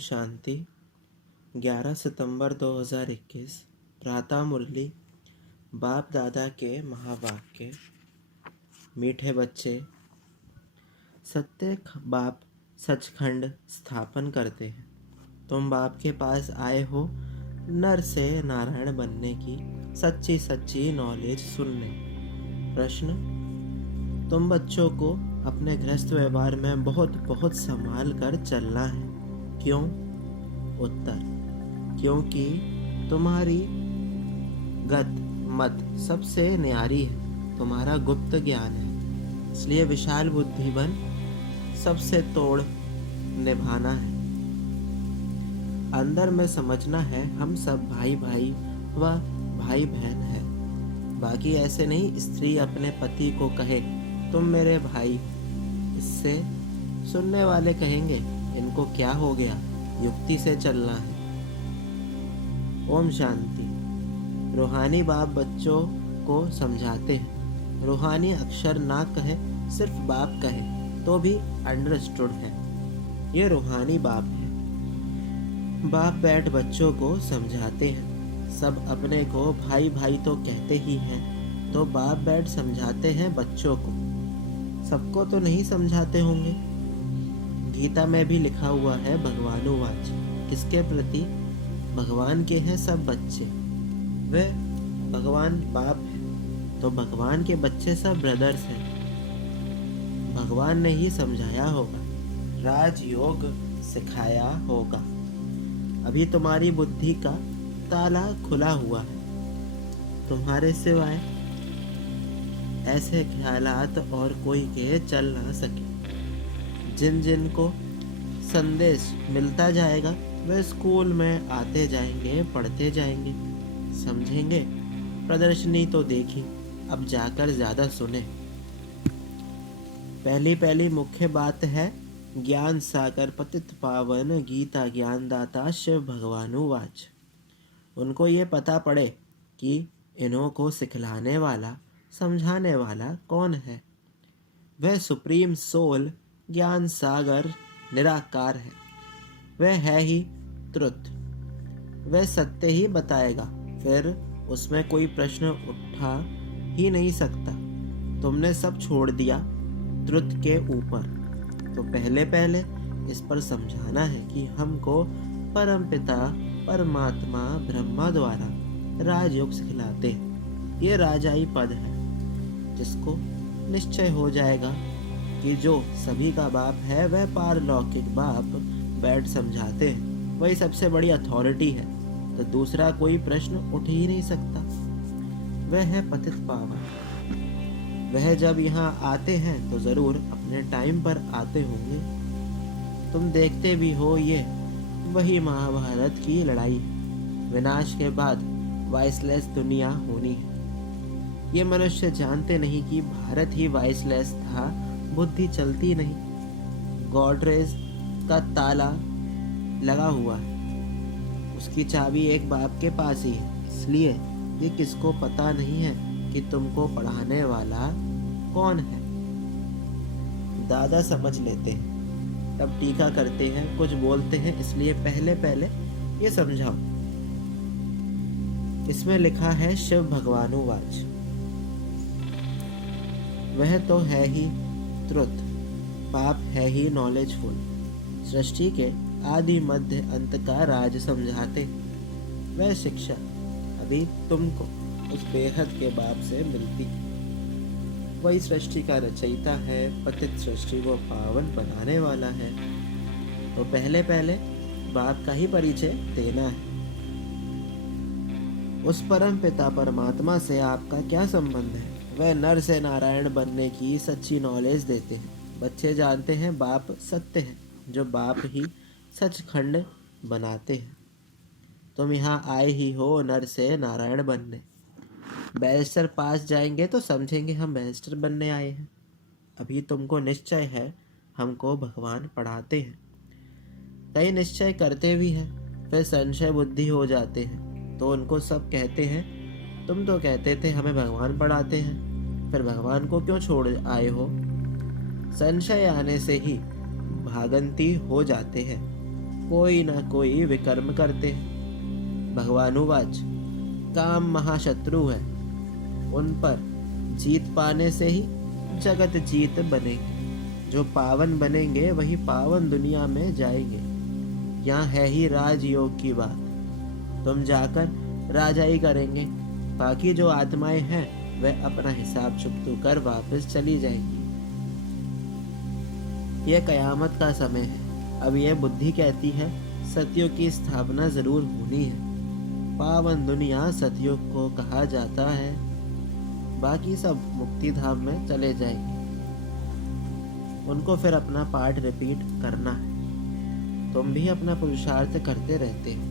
शांति। 11 सितंबर 2021 प्रातः मुरली। बाप दादा के महावाक्य। मीठे बच्चे, सत्य बाप सचखंड स्थापन करते हैं। तुम बाप के पास आए हो नर से नारायण बनने की सच्ची सच्ची नॉलेज सुनने। प्रश्न, तुम बच्चों को अपने गृहस्थ व्यवहार में बहुत बहुत संभाल कर चलना है। क्यों? उत्तर, क्योंकि तुम्हारी गत मत सबसे न्यारी है, तुम्हारा गुप्त ज्ञान है, इसलिए विशाल बुद्धि बन सबसे तोड़ निभाना है। अंदर में समझना है हम सब भाई भाई व भाई बहन है। बाकी ऐसे नहीं स्त्री अपने पति को कहे तुम मेरे भाई, इससे सुनने वाले कहेंगे इनको क्या हो गया, युक्ति से चलना है। ओम शांति। रूहानी बाप बच्चों को समझाते हैं। रूहानी अक्षर ना कहे, सिर्फ बाप कहे तो भी अंडरस्टूड है। ये रूहानी बाप है। बाप बैठ बच्चों को समझाते हैं। सब अपने को भाई भाई तो कहते ही हैं, तो बाप बैठ समझाते हैं बच्चों को। सबको तो नहीं समझाते होंगे। गीता में भी लिखा हुआ है भगवानुवाच, किसके प्रति? भगवान के हैं सब बच्चे। वह भगवान बाप है, तो भगवान के बच्चे सब ब्रदर्स हैं। भगवान ने ही समझाया होगा, राजयोग सिखाया होगा। अभी तुम्हारी बुद्धि का ताला खुला हुआ है। तुम्हारे सिवाय ऐसे ख्यालात और कोई के चल ना सके। जिन जिन को संदेश मिलता जाएगा वे स्कूल में आते जाएंगे, पढ़ते जाएंगे, समझेंगे। प्रदर्शनी तो देखी, अब जाकर ज़्यादा सुने। पहली मुख्य बात है ज्ञान सागर पतित पावन गीता ज्ञानदाता शिव भगवानुवाच। उनको ये पता पड़े कि इन्हों को सिखलाने वाला, समझाने वाला कौन है। वह सुप्रीम सोल ज्ञान सागर निराकार है। वह है ही ट्रुथ। वह सत्य ही बताएगा, फिर उसमें कोई प्रश्न उठा ही नहीं सकता। तुमने सब छोड़ दिया ट्रुथ के ऊपर, तो पहले इस पर समझाना है कि हमको परमपिता परमात्मा ब्रह्मा द्वारा राजयोग सिखलाते हैं। ये राजाई पद है, जिसको निश्चय हो जाएगा कि जो सभी का बाप है वह पारलौकिक बाप बैठ समझाते हैं, वही सबसे बड़ी अथॉरिटी है, तो दूसरा कोई प्रश्न उठ ही नहीं सकता। वह है पतित पावन। वह जब यहाँ आते हैं तो ज़रूर अपने टाइम पर आते होंगे। तुम देखते भी हो, ये वही महाभारत की लड़ाई। विनाश के बाद वाइसलेस दुनिया होनी है। ये मनुष्य जानते नहीं कि भारत ही वाइसलेस था, बुद्धि चलती नहीं। गॉडरेज का ताला लगा हुआ है, उसकी चाबी एक बाप के पास ही है। इसलिए ये किसको पता नहीं है कि तुमको पढ़ाने वाला कौन है। दादा समझ लेते हैं, तब टीका करते हैं, कुछ बोलते हैं, इसलिए पहले ये समझाओ। इसमें लिखा है शिव भगवानुवाच। वह तो है ही ट्रुथ, बाप है ही नॉलेजफुल। सृष्टि के आदि मध्य अंत का राज समझाते। वह शिक्षा अभी तुमको उस बेहद के बाप से मिलती। वही सृष्टि का रचयिता है, पतित सृष्टि को पावन बनाने वाला है, तो पहले बाप का ही परिचय देना है। उस परम पिता परमात्मा से आपका क्या संबंध है? वह नर से नारायण बनने की सच्ची नॉलेज देते हैं। बच्चे जानते हैं बाप सत्य है, जो बाप ही सचखंड बनाते हैं। तुम यहाँ आए ही हो नर से नारायण बनने। बैरिस्टर पास जाएंगे तो समझेंगे हम बैरिस्टर बनने आए हैं। अभी तुमको निश्चय है हमको भगवान पढ़ाते हैं। कई निश्चय करते भी हैं, फिर संशय बुद्धि हो जाते हैं, तो उनको सब कहते हैं तुम तो कहते थे हमें भगवान पढ़ाते हैं, फिर भगवान को क्यों छोड़ आए हो। संशय आने से ही भागंती हो जाते हैं। कोई न कोई विकर्म करते हैं। भगवानुवाच, काम महाशत्रु है, उन पर जीत पाने से ही जगत जीत बनेगी। जो पावन बनेंगे वही पावन दुनिया में जाएंगे। यहाँ है ही राजयोग की बात। तुम जाकर राजाई करेंगे, बाकी जो आत्माएं हैं वह अपना हिसाब चुकतो कर वापस चली जाएंगी। यह कयामत का समय है। अब यह बुद्धि कहती है सतयुग की स्थापना जरूर होनी है। पावन दुनिया सतयुग को कहा जाता है। बाकी सब मुक्ति धाम में चले जाएंगे। उनको फिर अपना पाठ रिपीट करना है। तुम भी अपना पुरुषार्थ करते रहते हो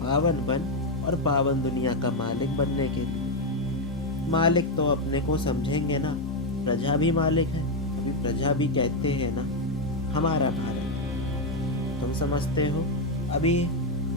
पावन बन और पावन दुनिया का मालिक बनने के लिए। मालिक तो अपने को समझेंगे ना, प्रजा भी मालिक है। अभी प्रजा भी कहते हैं ना हमारा भारत। तुम समझते हो अभी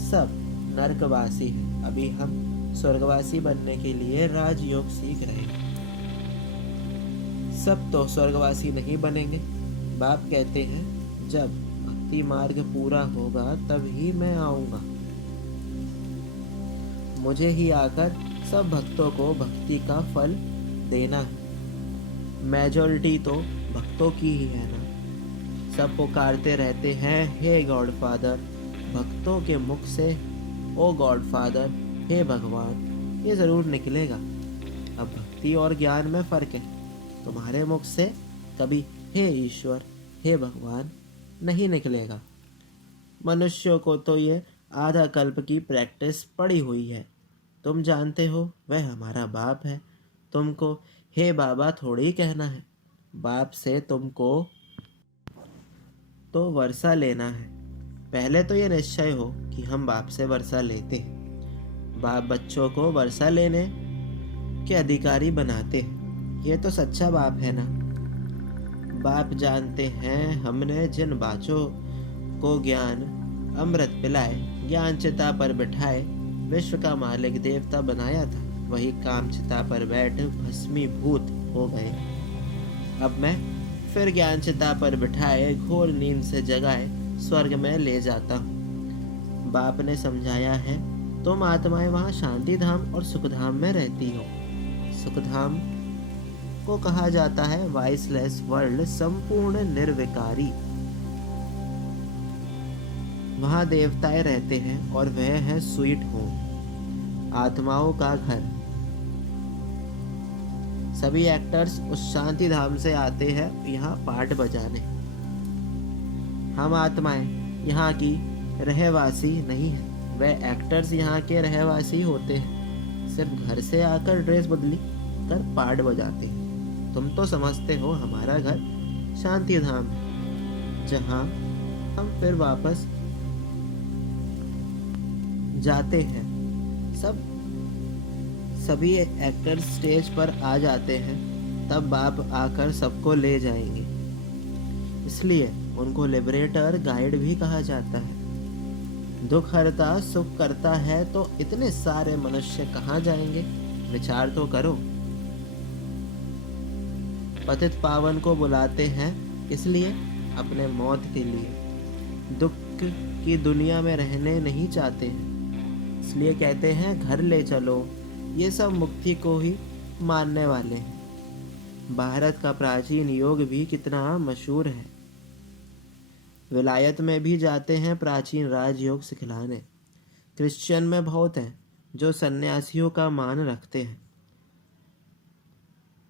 सब नरकवासी है, अभी हम स्वर्गवासी बनने के लिए राजयोग सीख रहे हैं। सब तो स्वर्गवासी नहीं बनेंगे। बाप कहते हैं जब भक्ति मार्ग पूरा होगा तब ही मैं आऊंगा। मुझे ही आकर सब भक्तों को भक्ति का फल देना है। मेजॉरिटी तो भक्तों की ही है ना। सब पुकारते रहते हैं हे गॉड फादर, भक्तों के मुख से ओ गॉड फादर, हे भगवान, ये जरूर निकलेगा। अब भक्ति और ज्ञान में फर्क है। तुम्हारे मुख से कभी हे ईश्वर, हे भगवान नहीं निकलेगा। मनुष्यों को तो ये आधा कल्प की प्रैक्टिस पड़ी हुई है। तुम जानते हो वह हमारा बाप है। तुमको हे बाबा थोड़ी कहना है। बाप से तुमको तो वर्षा लेना है। पहले तो ये निश्चय हो कि हम बाप से वर्षा लेते हैं। बाप बच्चों को वर्षा लेने के अधिकारी बनाते हैं। ये तो सच्चा बाप है ना। बाप जानते हैं हमने जिन बाचों को ज्ञान अमृत पिलाए, ज्ञान चिता पर बिठाए, विश्व का मालिक देवता बनाया था, वही काम चिता पर बैठ भस्मीभूत हो गए। अब मैं फिर ज्ञान चिता पर बिठाए घोर नींद से जगाए स्वर्ग में ले जाता हूँ। बाप ने समझाया है तुम आत्माएं वहाँ शांति धाम और सुखधाम में रहती हो। सुखधाम को कहा जाता है वाइसलेस वर्ल्ड, संपूर्ण निर्विकारी। वहाँ देवताएं रहते हैं और वह है स्वीट होम, आत्माओं का घर। सभी एक्टर्स उस शांति धाम से आते हैं यहाँ पाठ बजाने। हम आत्माएं यहाँ की रहवासी नहीं है, वह एक्टर्स यहाँ के रहवासी होते हैं। सिर्फ घर से आकर ड्रेस बदली कर पाठ बजाते हैं। तुम तो समझते हो हमारा घर शांति धाम है, जहाँ हम फिर वापस जाते हैं। सभी एक्टर्स स्टेज पर आ जाते हैं, तब बाप आकर सबको ले जाएंगे। इसलिए उनको लिबरेटर गाइड भी कहा जाता है। दुख हरता सुख करता है तो इतने सारे मनुष्य कहाँ जाएंगे? विचार तो करो। पतित पावन को बुलाते हैं इसलिए अपने मौत के लिए। दुख की दुनिया में रहने नहीं चाहते हैं, इसलिए कहते हैं घर ले चलो। ये सब मुक्ति को ही मानने वाले हैं। भारत का प्राचीन योग भी कितना मशहूर है। विलायत में भी जाते हैं प्राचीन राजयोग सिखलाने। क्रिश्चियन में बहुत हैं जो सन्यासियों का मान रखते हैं।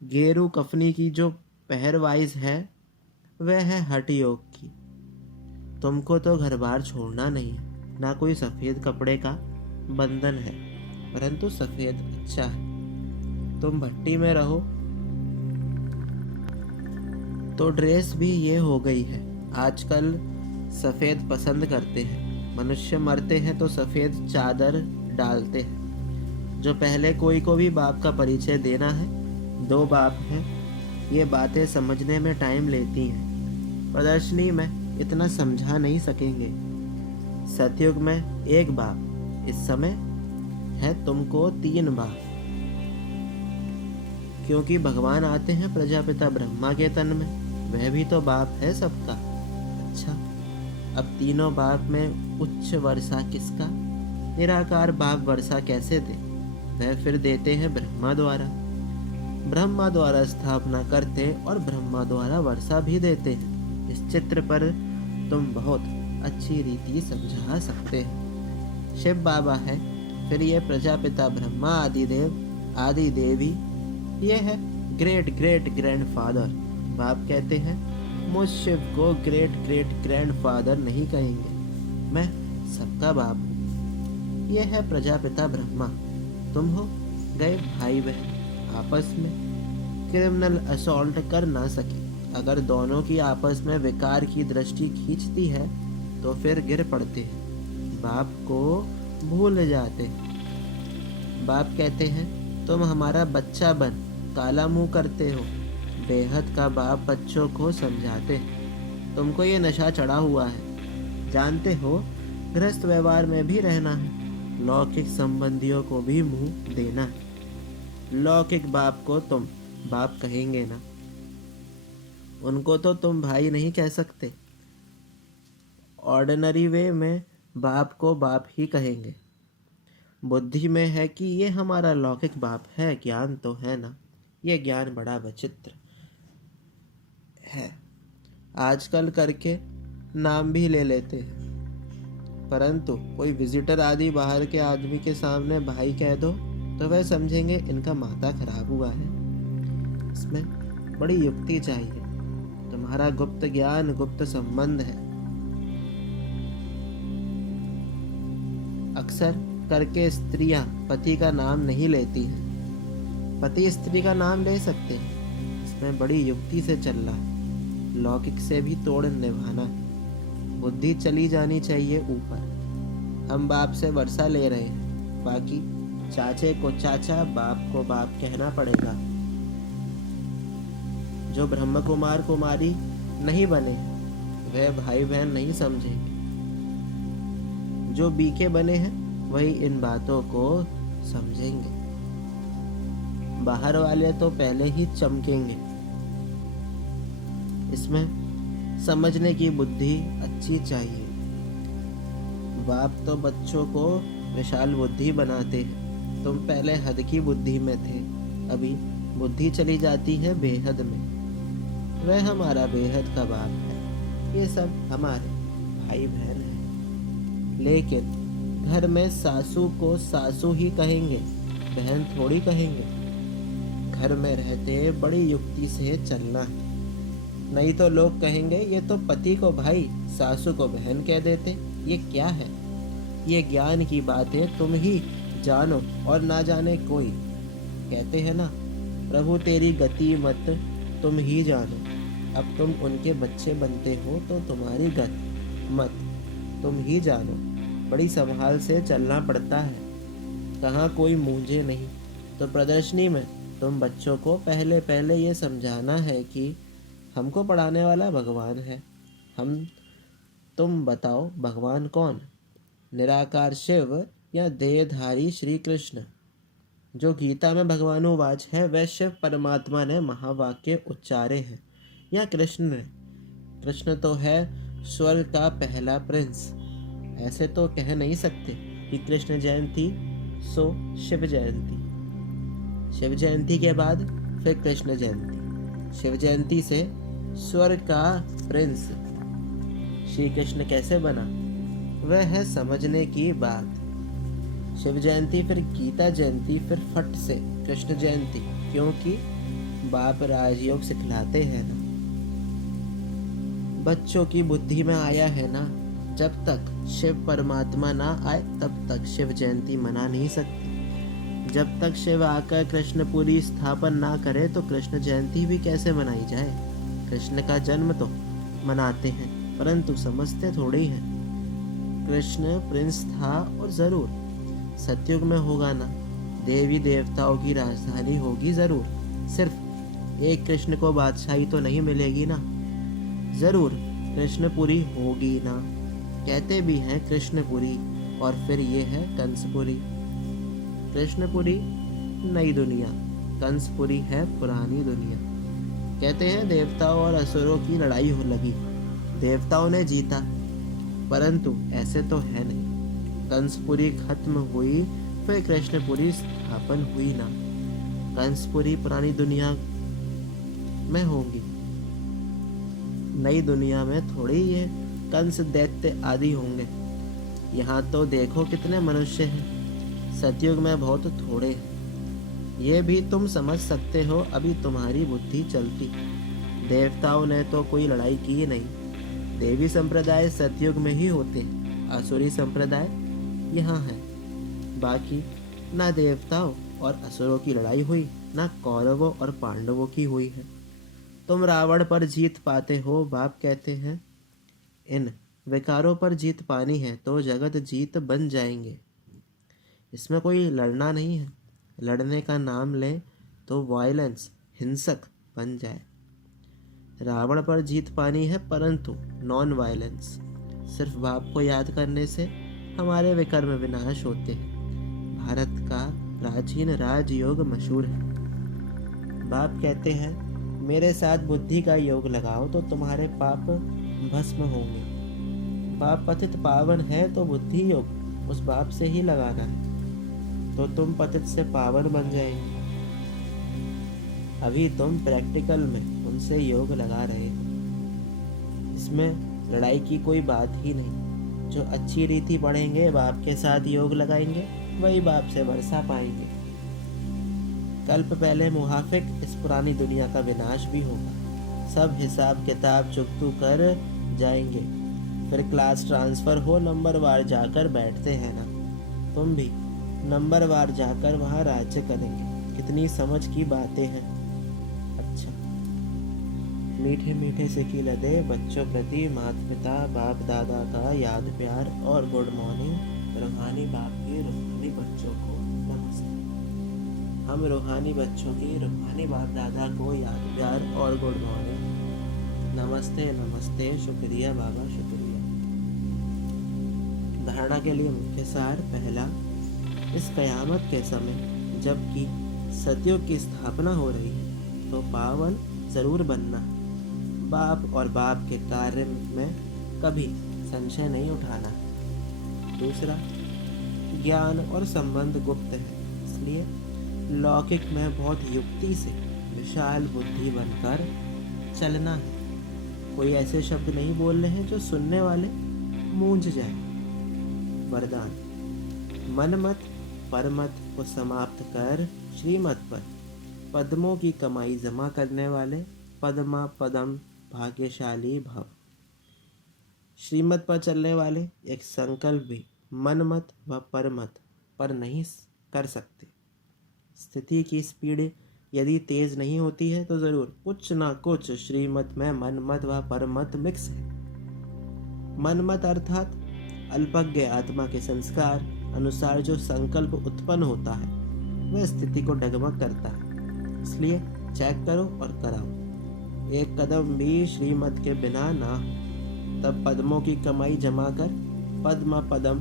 गेरू कफनी की जो पहरवाइज है वह है हठ योग की। तुमको तो घर बार छोड़ना नहीं है, ना कोई सफेद कपड़े का बंधन है, परंतु सफेद अच्छा है। तुम भट्टी में रहो तो ड्रेस भी ये हो गई है। आजकल सफेद पसंद करते हैं। मनुष्य मरते हैं तो सफेद चादर डालते हैं। जो पहले कोई को भी बाप का परिचय देना है, दो बाप हैं, ये बातें समझने में टाइम लेती हैं। प्रदर्शनी में इतना समझा नहीं सकेंगे। सतयुग में एक बाप, इस समय है तुमको 3 बाप, क्योंकि भगवान आते हैं प्रजापिता ब्रह्मा के तन में। वह भी तो बाप है सबका। अच्छा, अब तीनों बाप में उच्च वर्षा किसका? निराकार बाप वर्षा कैसे दे? वह फिर देते हैं ब्रह्मा द्वारा। ब्रह्मा द्वारा स्थापना करते और ब्रह्मा द्वारा वर्षा भी देते हैं। इस चित्र पर तुम बहुत अच्छी रीति समझा सकते हैं। शिव बाबा है, फिर ये प्रजापिता ब्रह्मा आदि देवी, ये है ग्रेट ग्रेट ग्रैंडफादर। बाप कहते हैं मुझ शिव को ग्रेट ग्रेट ग्रैंडफादर नहीं कहेंगे, मैं सबका बाप हूँ। ये है प्रजापिता ब्रह्मा। तुम हो गए भाई बहन, आपस में क्रिमिनल असॉल्ट कर ना सके। अगर दोनों की आपस में विकार की दृष्टि खींचती है तो फिर गिर पड़ते हैं, बाप को भूल जाते हैं। बाप कहते हैं तुम हमारा बच्चा बन काला मुंह करते हो। बेहद का बाप बच्चों को समझाते हैं तुमको ये नशा चढ़ा हुआ है, जानते हो गृहस्थ व्यवहार में भी रहना है, लौकिक संबंधियों को भी मुंह देना है। लौकिक बाप को तुम बाप कहेंगे ना, उनको तो तुम भाई नहीं कह सकते। ऑर्डिनरी वे में बाप को बाप ही कहेंगे। बुद्धि में है कि ये हमारा लौकिक बाप है, ज्ञान तो है ना, ये ज्ञान बड़ा विचित्र है। आजकल करके नाम भी ले लेते हैं, परंतु कोई विजिटर आदि बाहर के आदमी के सामने भाई कह दो तो वह समझेंगे इनका माथा खराब हुआ है। इसमें बड़ी युक्ति चाहिए। तुम्हारा गुप्त ज्ञान गुप्त संबंध है। अक्सर करके स्त्रियां पति का नाम नहीं लेती हैं, पति स्त्री का नाम ले सकते हैं। इसमें बड़ी युक्ति से चलना है, लौकिक से भी तोड़ निभाना है। बुद्धि चली जानी चाहिए ऊपर। हम बाप से वर्षा ले रहे हैं, बाकी चाचे को चाचा बाप को बाप कहना पड़ेगा। जो ब्रह्म कुमार कुमारी नहीं बने वह भाई बहन नहीं समझेंगे। जो बीके बने हैं वही इन बातों को समझेंगे। बाहर वाले तो पहले ही चमकेंगे। इसमें समझने की बुद्धि अच्छी चाहिए। बाप तो बच्चों को विशाल बुद्धि बनाते हैं। तुम पहले हद की बुद्धि में थे, अभी बुद्धि चली जाती है बेहद में। वह हमारा बेहद का बाप है। ये सब हमारे भाई बहन हैं। लेकिन घर में सासू को सासू ही कहेंगे, बहन थोड़ी कहेंगे। घर में रहते बड़ी युक्ति से चलना है, नहीं तो लोग कहेंगे ये तो पति को भाई सासू को बहन कह देते। ये क्या है? ये ज्ञान की बातें तुम ही जानो और ना जाने कोई। कहते हैं ना, प्रभु तेरी गति मत तुम ही जानो। अब तुम उनके बच्चे बनते हो तो तुम्हारी गति मत तुम ही जानो। बड़ी संभाल से चलना पड़ता है, कहाँ कोई मूंझे नहीं। तो प्रदर्शनी में तुम बच्चों को पहले पहले ये समझाना है कि हमको पढ़ाने वाला भगवान है। तुम बताओ भगवान कौन? निराकार शिव या देहधारी श्री कृष्ण? जो गीता में भगवानुवाच है वह शिव परमात्मा ने महावाक्य उच्चारे हैं या कृष्ण ने? कृष्ण तो है स्वर्ग का पहला प्रिंस। ऐसे तो कह नहीं सकते कि कृष्ण जयंती सो शिव जयंती, शिव जयंती के बाद फिर कृष्ण जयंती। शिव जयंती से स्वर्ग का प्रिंस श्री कृष्ण कैसे बना, वह है समझने की बात। शिव जयंती, फिर गीता जयंती, फिर फट से कृष्ण जयंती, क्योंकि बाप राजयोग सिखलाते हैं ना। बच्चों की बुद्धि में आया है ना, जब तक शिव परमात्मा ना आए तब तक शिव जयंती मना नहीं सकती। जब तक शिव आकर कृष्णपुरी स्थापन ना करे तो कृष्ण जयंती भी कैसे मनाई जाए? कृष्ण का जन्म तो मनाते हैं परंतु समझते थोड़ी हैं। कृष्ण प्रिंस था और जरूर सतयुग में होगा ना। देवी देवताओं की राजधानी होगी जरूर। सिर्फ एक कृष्ण को बादशाही तो नहीं मिलेगी ना, जरूर कृष्णपुरी होगी ना। कहते भी हैं कृष्णपुरी और फिर ये है कंसपुरी। कृष्णपुरी नई दुनिया, कंसपुरी है पुरानी दुनिया। कहते हैं देवताओं और असुरों की लड़ाई हो लगी, देवताओं ने जीता परंतु ऐसे तो है नहीं। कंसपुरी खत्म हुई, फिर कृष्णपुरी स्थापन हुई ना। कंसपुरी पुरानी दुनिया में होंगी, नई दुनिया में थोड़ी ये कंस दैत्य आदि होंगे। यहाँ तो देखो कितने मनुष्य हैं, सतयुग में बहुत थोड़े हैं। ये भी तुम समझ सकते हो, अभी तुम्हारी बुद्धि चलती। देवताओं ने तो कोई लड़ाई की नहीं। देवी संप्रदाय सतयुग में ही होते हैं, असुरी संप्रदाय यहाँ है। बाकी ना देवताओं और असुरों की लड़ाई हुई, ना कौरवों और पांडवों की हुई है। तुम रावण पर जीत पाते हो, बाप कहते हैं। इन विकारों पर जीत पानी है तो जगत जीत बन जाएंगे। इसमें कोई लड़ना नहीं है। लड़ने का नाम ले तो वायलेंस, हिंसक बन जाए। रावण पर जीत पानी है, परंतु नॉन वायलेंस। सिर्फ बाप को याद करने से हमारे विकर्म विनाश होते हैं। भारत का प्राचीन राजयोग मशहूर है। बाप कहते हैं, मेरे साथ बुद्धि का योग लगाओ तो तुम्हारे पाप भस्म होंगे। बाप पतित पावन है तो बुद्धि योग उस बाप से ही लगाना है, तो तुम पतित से पावन बन जाएंगे। अभी तुम प्रैक्टिकल में उनसे योग लगा रहे हो। इसमें लड़ाई की कोई बात ही नहीं। जो अच्छी रीति पढ़ेंगे, बाप के साथ योग लगाएंगे, वही बाप से वर्षा पाएंगे। कल्प पहले मुहाफिक इस पुरानी दुनिया का विनाश भी होगा। सब हिसाब किताब चुकतू कर जाएंगे। फिर क्लास ट्रांसफर हो, नंबर वार जाकर बैठते हैं ना। तुम भी नंबर वार जाकर वहाँ राज्य करेंगे। कितनी समझ की बातें हैं। अच्छा, मीठे मीठे से की लदे बच्चों प्रति माता पिता बाप दादा का याद प्यार और गुड मॉर्निंग। रूहानी बाप के रूहानी बच्चों को नमस्ते। हम रूहानी बच्चों की रूहानी बाप दादा को याद प्यार और गुड मॉर्निंग। नमस्ते नमस्ते, शुक्रिया बाबा, शुक्रिया। धारणा के लिए मुख्य सार। पहला, इस कयामत के समय जबकि सतयुग की स्थापना हो रही है तो पावन जरूर बनना है। बाप और बाप के कार्य में कभी संशय नहीं उठाना। दूसरा, ज्ञान और संबंध गुप्त है, इसलिए लौकिक में बहुत युक्ति से विशाल बुद्धि बनकर चलना है। कोई ऐसे शब्द नहीं बोलने हैं जो सुनने वाले मूंझ जाए। वरदान, मनमत परमत को समाप्त कर श्रीमत पर पद्मों की कमाई जमा करने वाले पद्मा पदम भाग्यशाली भव। श्रीमत पर चलने वाले एक संकल्प भी मनमत व परमत पर नहीं कर सकते। स्थिति की स्पीड यदि तेज नहीं होती है तो जरूर कुछ ना कुछ श्रीमत में मनमत व परमत मिक्स है। मनमत अर्थात अल्पज्ञ आत्मा के संस्कार अनुसार जो संकल्प उत्पन्न होता है वह स्थिति को डगमग करता है। इसलिए चेक करो और कराओ। एक कदम भी श्रीमत के बिना ना हो, तब पद्मों की कमाई जमा कर पद्म पदम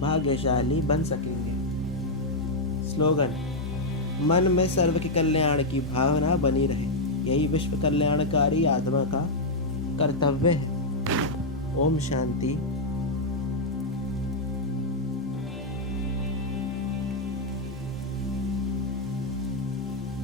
भाग्यशाली बन सकेंगे। स्लोगन, मन में सर्व के कल्याण की भावना बनी रहे, यही विश्व कल्याणकारी आत्मा का कर्तव्य है। ओम शांति।